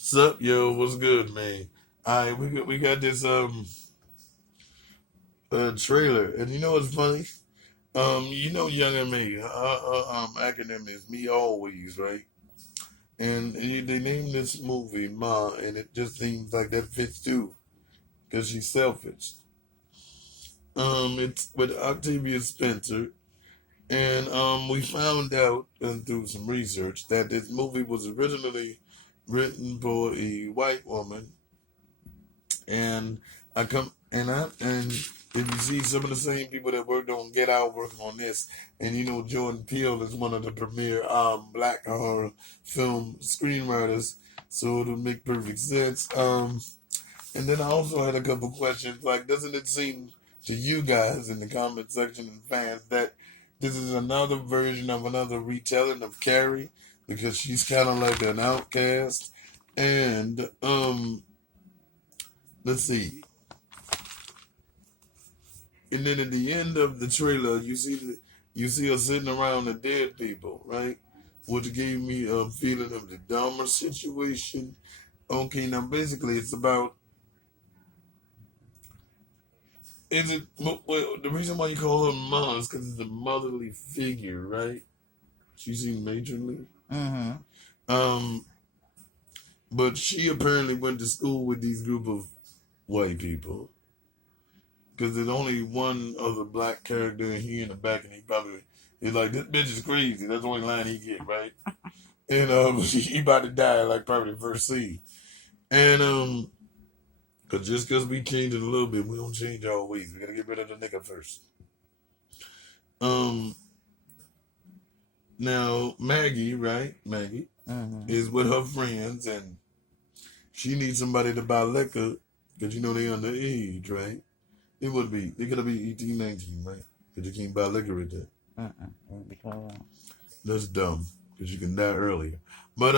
Sup, yo? What's good, man? All right, we got this trailer, and you know what's funny? Young and me, acronym is me always, right? And they named this movie Ma, and it just seems like that fits too, because she's selfish. It's with Octavia Spencer, and we found out through some research that this movie was originally written for a white woman. And and if you see some of the same people that worked on Get Out working on this, and Jordan Peele is one of the premier black horror film screenwriters, so it'll make perfect sense. And then I also had a couple questions like, doesn't it seem to you guys in the comment section and fans that this is another version of another retelling of Carrie because she's kind of like an outcast? And let's see. And then at the end of the trailer, you see us sitting around the dead people, right? Which gave me a feeling of the Dahmer situation. Okay, now basically it's about is it well, the reason why you call her mom is because it's a motherly figure, right? She seemed matronly. Mm-hmm. Um, but she apparently went to school with these group of white people because there's only one other black character and he in the back, and he probably is like, this bitch is crazy. That's the only line he get, right? And he about to die like probably the first scene. And cause just cause we change it a little bit, we don't change our ways. We gotta get rid of the nigga first. Um Now Maggie, right? Maggie Mm-hmm. is with her friends, and she needs somebody to buy liquor because they underage, right? They gotta be 18, 19, right? Because you can't buy liquor at that. Because That's dumb because you can die earlier. But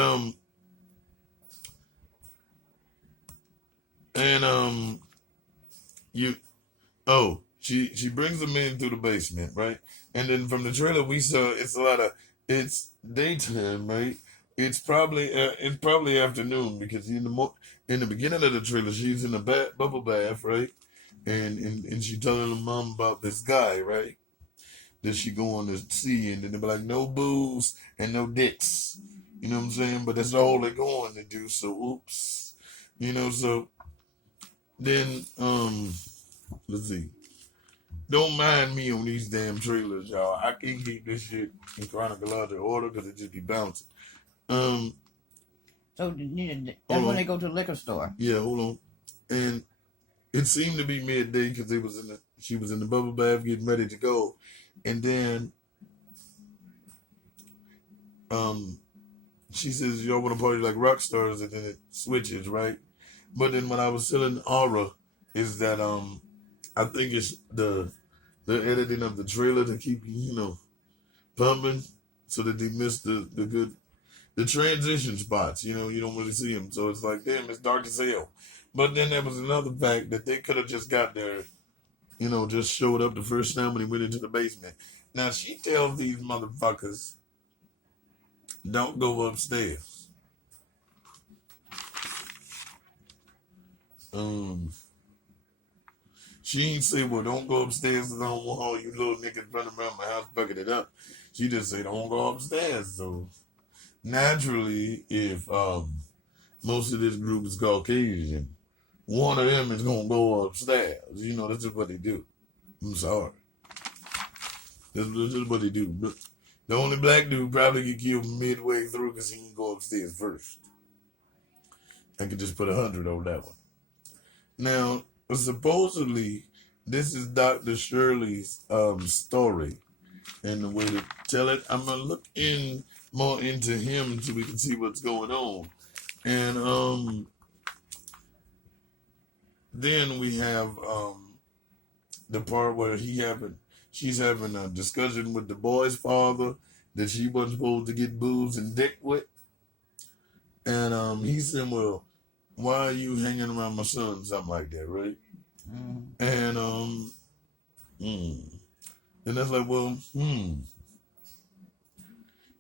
and you she brings them in through the basement, right? And then from the trailer we saw it's daytime, right? It's probably afternoon because in the beginning of the trailer she's in a bubble bath, right? And she telling her mom about this guy, right? That she going to see, and then they be like, no booze and no dicks. You know what I'm saying? But that's all they're going to do. So oops. So then let's see. Don't mind me on these damn trailers, y'all. I can't keep this shit in chronological order because it just be bouncing. Um, so that's Hold when on. they go to the liquor store. Yeah, hold on. And it seemed to be midday because she was in the bubble bath getting ready to go, and then um she says, y'all want to party like rock stars, and then it switches, right? But then what I was telling Aura is that I think it's the editing of the trailer to keep pumping so that they miss the good the transition spots. You don't really see them, so it's like, damn, it's dark as hell. But then there was another fact that they could have just got there, just showed up the first time when he went into the basement. Now she tells these motherfuckers, don't go upstairs. Um, she ain't say, well, don't go upstairs because I don't want all you little niggas running around my house bucking it up. She just say, don't go upstairs. So naturally, if most of this group is Caucasian, one of them is gonna go upstairs. That's just what they do. I'm sorry. This is what they do. But the only black dude probably get killed midway through because he didn't go upstairs first. I could just put 100 on that one. Now, supposedly, this is Dr. Shirley's story, and the way to tell it, I'm gonna look in more into him so we can see what's going on. And then we have the part where she's having a discussion with the boy's father that she wasn't supposed to get booze and dick with, and he said, "Well, why are you hanging around my son?" Something like that, right? Mm-hmm. And and that's like, well,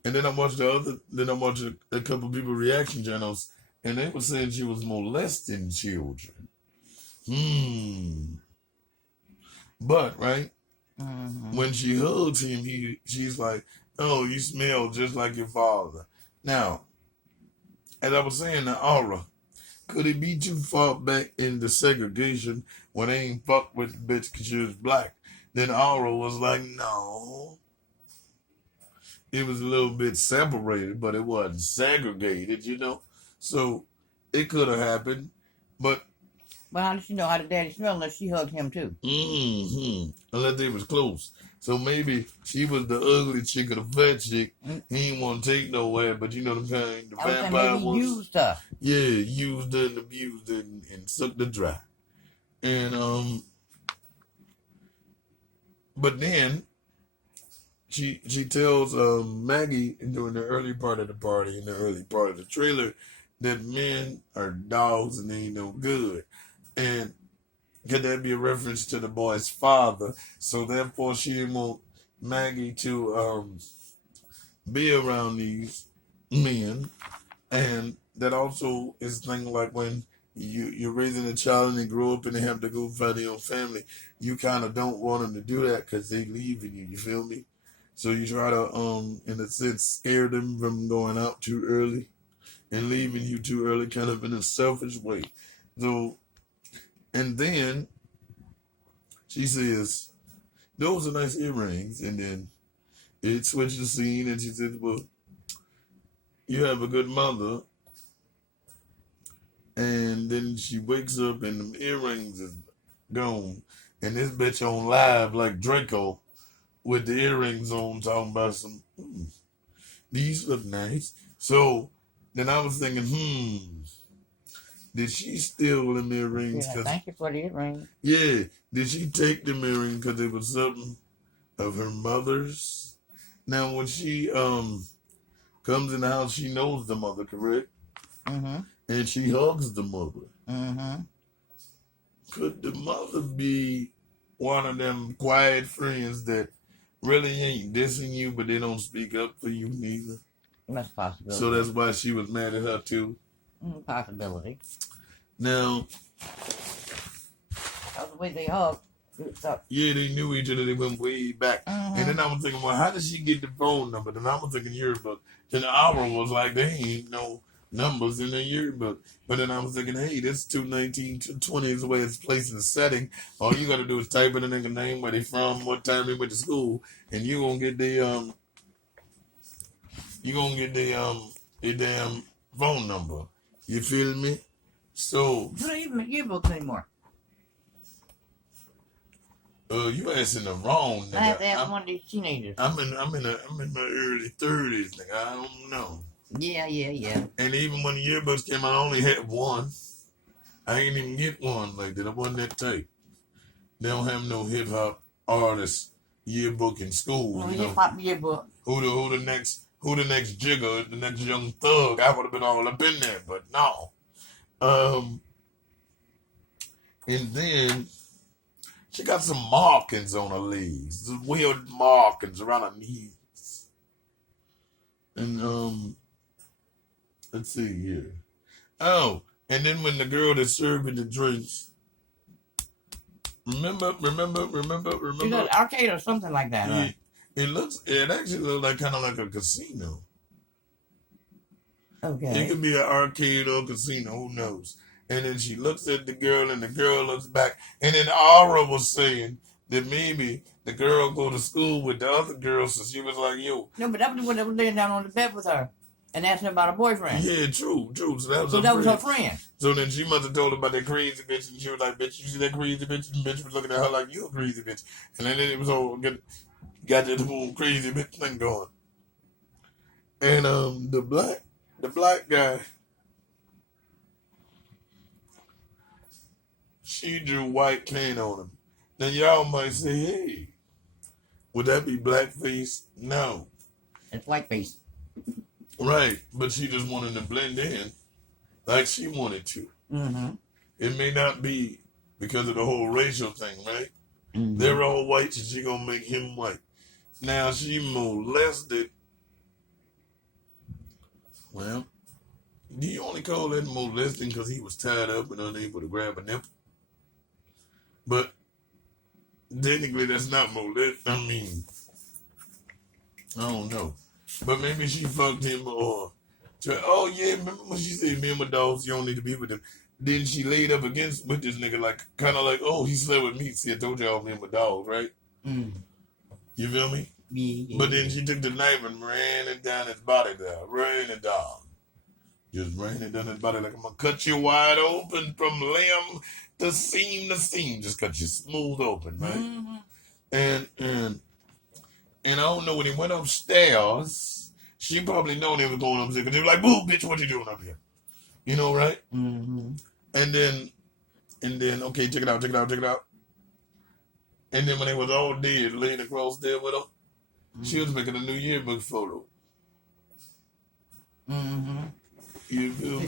And then I watched a couple people reaction channels, and they were saying she was molesting children. Hmm. But right Mm-hmm. when she hugs him, she's like, "Oh, you smell just like your father." Now, as I was saying, the aura. Could it be too far back into segregation when they ain't fuck with the bitch because she was black? Then Aura was like, no. It was a little bit separated, but it wasn't segregated, you know? So it could have happened. But, But how did she know how the daddy smelled unless she hugged him too? unless they was close. So maybe she was the ugly chick or the fat chick. Mm. He ain't want to take nowhere, but you know what I'm saying? The I was saying vampire maybe he was. used her. Yeah, used her and abused her and sucked her dry. And but then she tells Maggie during the early part of the party, in the early part of the trailer, that men are dogs and they ain't no good. And could that be a reference to the boy's father? So therefore she didn't want Maggie to be around these men. And that also is thing like when you're raising a child and they grow up and they have to go find their own family, you kind of don't want them to do that because they leaving you. You feel me? So you try to, in a sense, scare them from going out too early and leaving you too early, kind of in a selfish way. So, and then she says, "Those are nice earrings," and then it switched the scene, and she says, "Well, you have a good mother." And then she wakes up and the earrings is gone. And this bitch on live like Draco with the earrings on talking about some, these look nice. So then I was thinking, did she steal them earrings? Yeah, Cause, thank you for the earring. yeah, did she take them earrings because it was something of her mother's? Now when she comes in the house, she knows the mother, correct? Mm-hmm. And she hugs the mother. Mm-hmm. Could the mother be one of them quiet friends that really ain't dissing you, but they don't speak up for you neither? That's a possibility. So that's why she was mad at her too. Possibility. Now, That was the way they hugged. yeah, they knew each other. They went way back. Mm-hmm. And then I was thinking, well, how did she get the phone number? Then I was thinking yearbook. Then the hour was like, they ain't no numbers in the yearbook. But then I was thinking, hey, this 219, 220 is the way it's placed in the setting. All you got to do is type in the nigga name, where they from, what time they went to school, and you gonna get the the damn phone number. You feel me? So You don't even make yearbooks anymore. You asking the wrong nigga. I have to ask one of these teenagers. I'm in my early 30s, nigga. I don't know. Yeah. And even when the yearbooks came out, I only had one. I ain't even get one like that. I wasn't that type. They don't have no hip hop artist yearbook in school. Well, you know? hip hop yearbook. Who the next Jigger, the next Young Thug? I would have been all up in there, but no. And then she got some markings on her legs, some weird markings around her knees. And let's see here. Oh, and then when the girl that's serving the drinks, remember. You got an arcade or something like that, huh? It actually looks like kind of like a casino. Okay. It could be an arcade or a casino, who knows? And then she looks at the girl, and the girl looks back. And then Aura was saying that maybe the girl go to school with the other girl, so she was like, yo. No, but that was when they were laying down on the bed with her and asking her about her boyfriend. Yeah, true. So that was her friend. So then she must have told her about that crazy bitch, and she was like, bitch, you see that crazy bitch? And the bitch was looking at her like, you a crazy bitch. And then it was all got that whole crazy bitch thing going. And the black guy, she drew white paint on him. Now y'all might say, hey, would that be blackface? No. It's whiteface. Right, but she just wanted to blend in like she wanted to. Mm-hmm. It may not be because of the whole racial thing, right? Mm-hmm. They're all white, so she gonna make him white. Now she molested. Well, Do you only call that molesting because he was tied up and unable to grab a nipple? But technically, that's not molesting. I mean, I don't know. But maybe she fucked him or... Oh, yeah, remember when she said, me and my dogs, you don't need to be with them. Then she laid up with this nigga, like, kind of like, oh, he slept with me. See, I told y'all me and my dogs, right? Mm. You feel me? Yeah. But then she took the knife and ran it down his body there. Ran it down. Just ran it down his body like, I'm going to cut you wide open from limb to seam. Just cut you smooth open, right? Mm-hmm. And I don't know, when he went upstairs, she probably known he was going upstairs. Because they were like, boo, bitch, what you doing up here? You know, right? Mm-hmm. And then, okay, check it out. And then when they was all dead, laying across there with him, she was making a New Yearbook photo. Mm-hmm. You feel me?